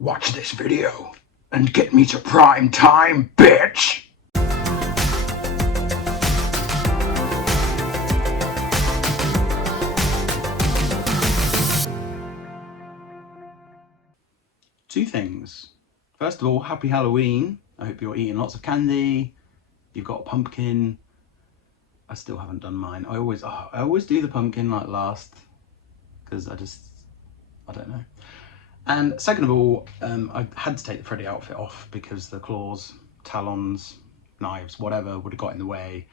Watch this video and get me to prime time, bitch! Two things. First of all, happy Halloween. I hope you're eating lots of candy. You've got a pumpkin. I still haven't done mine. I always do the pumpkin like last, because I don't know. And second of all, I had to take the Freddy outfit off because the claws, talons, knives, whatever would have got in the way,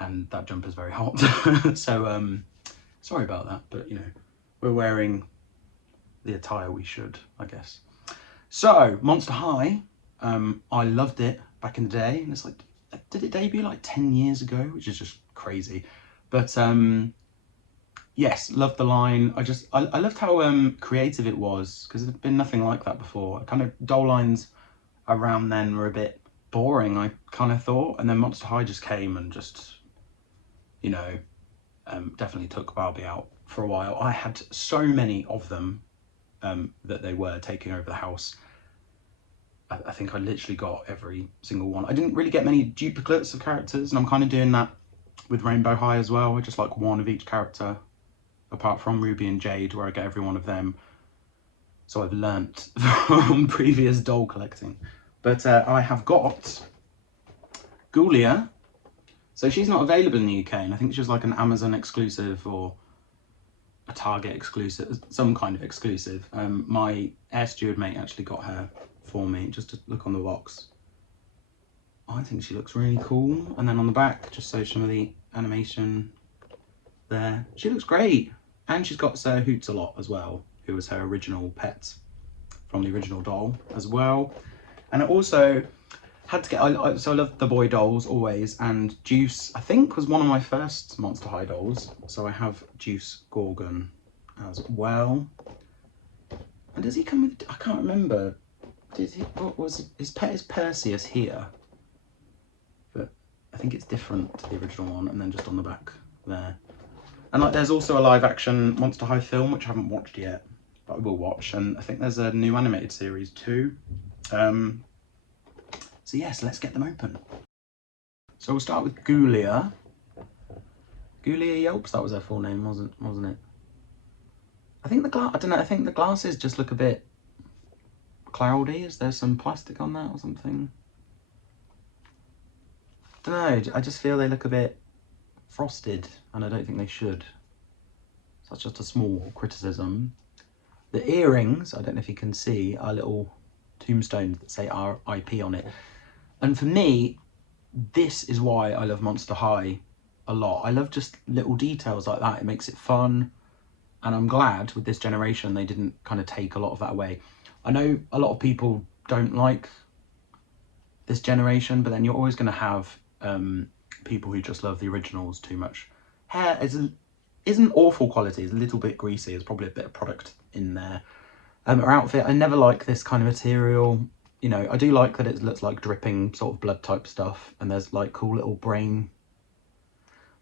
and that jumper's very hot. So sorry about that, but you know, we're wearing the attire we should, I guess. So Monster High, I loved it back in the day, and it's like, did it debut like 10 years ago, which is just crazy. But yes, loved the line. I loved how creative it was, because there'd been nothing like that before. Kind of doll lines around then were a bit boring, I kind of thought, and then Monster High just came and just, you know, definitely took Barbie out for a while. I had so many of them that they were taking over the house. I think I literally got every single one. I didn't really get many duplicates of characters, and I'm kind of doing that with Rainbow High as well. I just like one of each character, apart from Ruby and Jade, where I get every one of them. So I've learnt from previous doll collecting. But I have got Ghoulia. So she's not available in the UK, and I think she's like an Amazon exclusive or a Target exclusive, some kind of exclusive. My air steward mate actually got her for me, just to look on the box. I think she looks really cool. And then on the back, just so some of the animation there. She looks great. And she's got Sir Hoots-a-Lot as well, who was her original pet from the original doll as well. And I also had to get, so I love the boy dolls always, and Deuce, I think, was one of my first Monster High dolls. So I have Deuce Gorgon as well. And does he come with, I can't remember. What was his pet? Is Perseus here? But I think it's different to the original one, and then just on the back there. And like, there's also a live action Monster High film, which I haven't watched yet, but I will watch. And I think there's a new animated series too. So yes, let's get them open. So we'll start with Ghoulia. Ghoulia Yelps, that was her full name, wasn't it? I think I don't know, I think the glasses just look a bit cloudy. Is there some plastic on that or something? I don't know, I just feel they look a bit frosted, and I don't think they should. So that's just a small criticism. The earrings, I don't know if you can see, are little tombstones that say RIP on it. And for me, this is why I love Monster High a lot. I love just little details like that. It makes it fun. And I'm glad with this generation they didn't kind of take a lot of that away. I know a lot of people don't like this generation, but then you're always going to have people who just love the originals too much. Hair isn't awful quality, it's a little bit greasy, there's probably a bit of product in there. Her outfit, I never like this kind of material. You know, I do like that it looks like dripping sort of blood type stuff, and there's like cool little brain.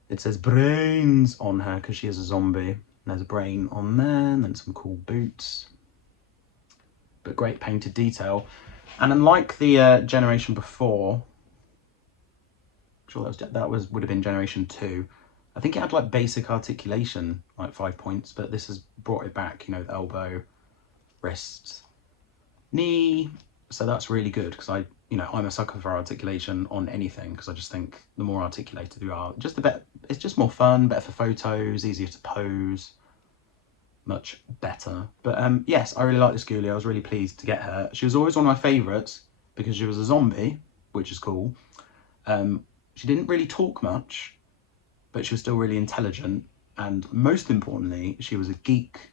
It says brains on her because she is a zombie. And there's a brain on there, and then some cool boots. But great painted detail. And unlike the generation before, I'm sure that would have been generation 2. I think it had like basic articulation, like 5 points, but this has brought it back, you know, the elbow, wrist, knee. So that's really good, because I'm a sucker for articulation on anything, because I just think the more articulated you are, just the better. It's just more fun, better for photos, easier to pose, much better. But yes, I really like this Ghoulia. I was really pleased to get her. She was always one of my favourites because she was a zombie, which is cool. She didn't really talk much, but she was still really intelligent, and most importantly, she was a geek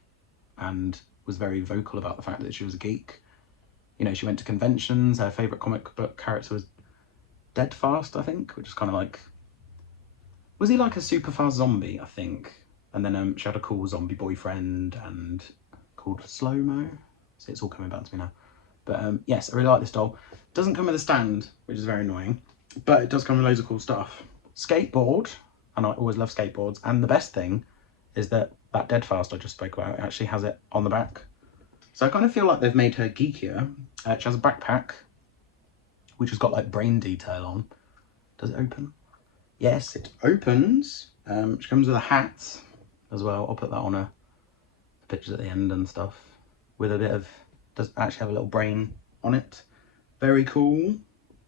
and was very vocal about the fact that she was a geek. You know, she went to conventions. Her favourite comic book character was Deadfast, I think, which is kind of like, was he like a super fast zombie, I think? And then she had a cool zombie boyfriend and called Slow-Mo. So it's all coming back to me now. But yes, I really like this doll. Doesn't come with a stand, which is very annoying, but it does come with loads of cool stuff. Skateboard, and I always love skateboards. And the best thing is that Deadfast I just spoke about, it actually has it on the back. So I kind of feel like they've made her geekier. She has a backpack, which has got like brain detail on. Does it open? Yes, it opens. She comes with a hat as well. I'll put that on her. The pictures at the end and stuff. With a bit of, does actually have a little brain on it. Very cool.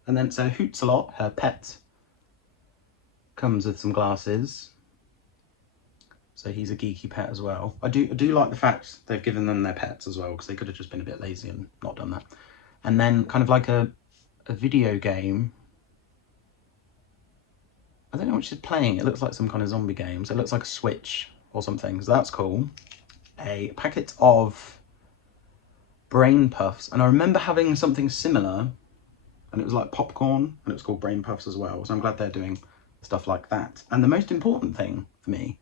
And then so Hoots-a-Lot, her pet, comes with some glasses. So he's a geeky pet as well. I do like the fact they've given them their pets as well, because they could have just been a bit lazy and not done that. And then kind of like a video game. I don't know what she's playing. It looks like some kind of zombie game. So it looks like a Switch or something. So that's cool. A packet of Brain Puffs. And I remember having something similar, and it was like popcorn, and it was called Brain Puffs as well. So I'm glad they're doing stuff like that. And the most important thing for me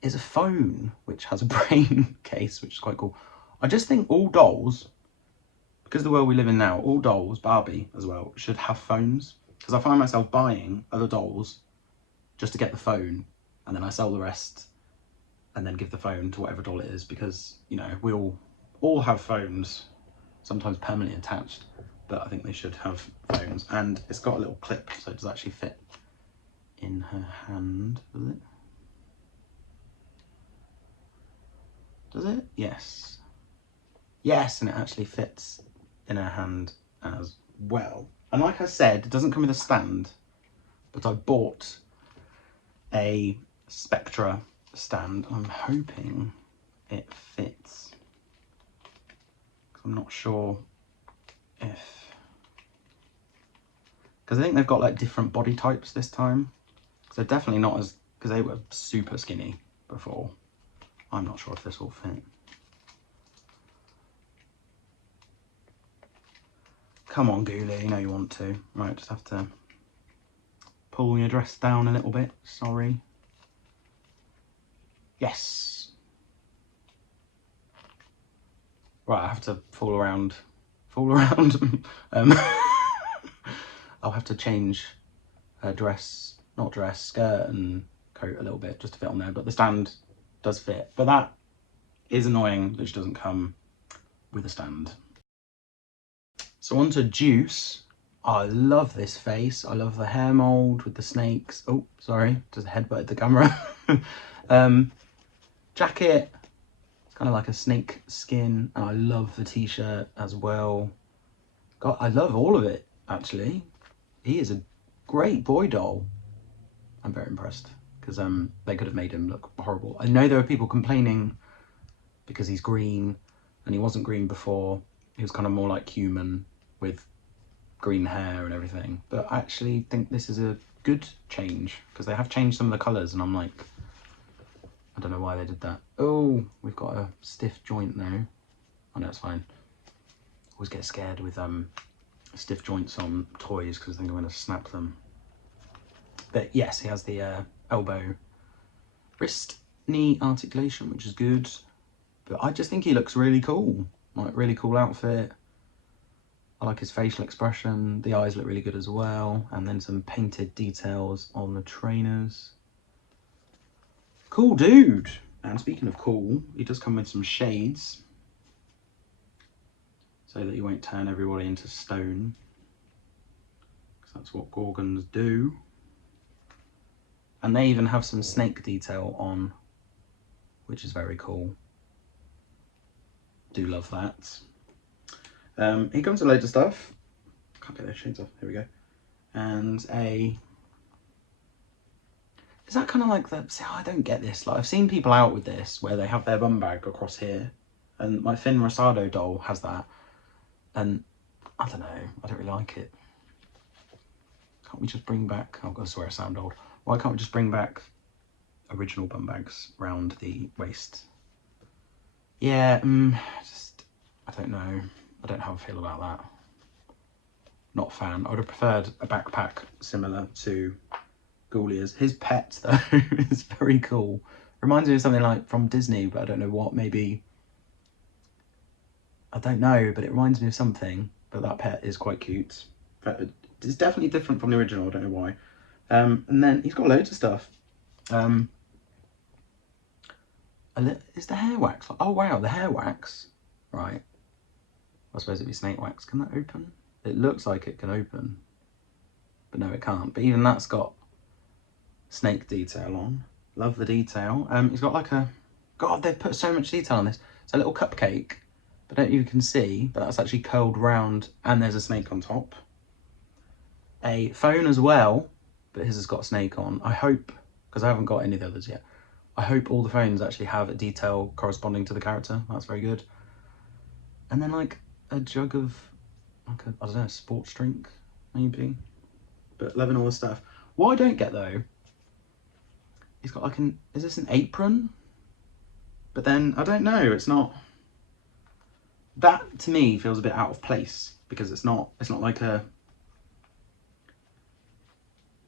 is a phone, which has a brain case, which is quite cool. I just think all dolls, because of the world we live in now, all dolls, Barbie as well, should have phones. Because I find myself buying other dolls just to get the phone, and then I sell the rest and then give the phone to whatever doll it is, because, you know, we all have phones, sometimes permanently attached, but I think they should have phones. And it's got a little clip, so it does actually fit in her hand, does it? Does it? Yes. Yes, and it actually fits in her hand as well. And like I said, it doesn't come with a stand, but I bought a Spectra stand. I'm hoping it fits. I'm not sure if... Because I think they've got like different body types this time. So definitely not as... Because they were super skinny before. I'm not sure if this will fit. Come on, ghoulia, you know you want to. Right, just have to pull your dress down a little bit. Sorry. Yes. Right, I have to fool around. I'll have to change her dress, not dress, skirt and coat a little bit just to fit on there. But the stand does fit. But that is annoying that she doesn't come with a stand. So on to Deuce. I love this face. I love the hair mould with the snakes. Oh, sorry, just headbutted the camera. Jacket, it's kind of like a snake skin. And I love the t-shirt as well. God, I love all of it, actually. He is a great boy doll. I'm very impressed, because they could have made him look horrible. I know there are people complaining because he's green, and he wasn't green before. He was kind of more like human with green hair and everything. But I actually think this is a good change, because they have changed some of the colours, and I'm like, I don't know why they did that. Oh, we've got a stiff joint now. Oh no, it's fine. Always get scared with stiff joints on toys, because I think I'm going to snap them. But yes, he has the elbow, wrist, knee articulation, which is good. But I just think he looks really cool. Like, really cool outfit. I like his facial expression. The eyes look really good as well. And then some painted details on the trainers. Cool dude. And speaking of cool, he does come with some shades, so that he won't turn everybody into stone, because that's what Gorgons do. And they even have some snake detail on, which is very cool. Do love that. He comes with loads of stuff. Can't get those shades off. Here we go. And is that kind of like the... See, I don't get this. Like, I've seen people out with this where they have their bum bag across here, and my Finn Rosado doll has that, and I don't know. I don't really like it. Can't we just bring back... Oh, I swear I sound old. Why can't we just bring back original bum bags round the waist? Yeah, just... I don't know. I don't know how I feel about that. Not a fan. I would have preferred a backpack similar to Ghoulia's. His pet, though, is very cool. Reminds me of something like from Disney, but I don't know what. Maybe... I don't know, but it reminds me of something. But that pet is quite cute. But it's definitely different from the original. I don't know why. And then he's got loads of stuff. Is the hair wax? Oh wow, the hair wax Right. I suppose it'd be snake wax. Can that open? It looks like it can open, but no, it can't. But even that's got snake detail on. Love the detail. It's got like a, God, they've put so much detail on this. It's a little cupcake, but I don't know if you can see, but that's actually curled round and there's a snake on top. A phone as well, but his has got a snake on. I hope, because I haven't got any of the others yet, I hope all the phones actually have a detail corresponding to the character. That's very good. And then like a jug of, like a, I don't know, sports drink, maybe. But loving all the stuff. What I don't get though, he's got like an, is this an apron? But then, I don't know, it's not, that to me feels a bit out of place because it's not like a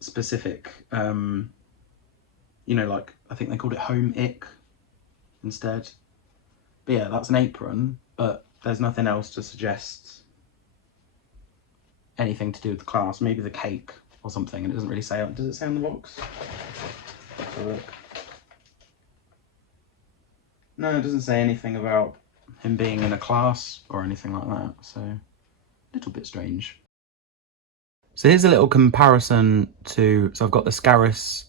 specific, you know, like, I think they called it home ick instead. But yeah, that's an apron, but there's nothing else to suggest anything to do with the class. Maybe the cake or something, and it doesn't really say, does it say on the box? Let's have a look. No, it doesn't say anything about him being in a class or anything like that, so a little bit strange. So here's a little comparison to, so I've got the Scaris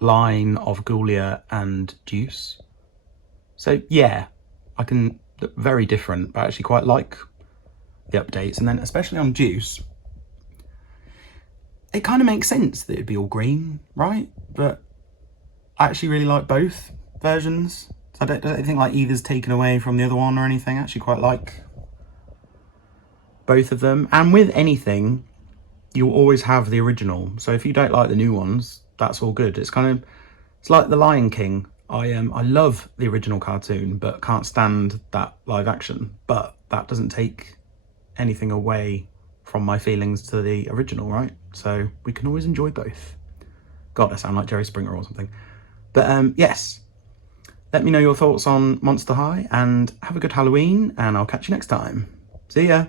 line of Ghoulia and Deuce. So yeah, I can, very different, but I actually quite like the updates. And then especially on Deuce, it kind of makes sense that it'd be all green, right? But I actually really like both versions. So I don't think like either's taken away from the other one or anything. I actually quite like both of them. And with anything, you'll always have the original. So if you don't like the new ones, that's all good. It's kind of, it's like The Lion King. I love the original cartoon, but can't stand that live action. But that doesn't take anything away from my feelings to the original, right? So we can always enjoy both. God, I sound like Jerry Springer or something. But yes, let me know your thoughts on Monster High and have a good Halloween, and I'll catch you next time. See ya.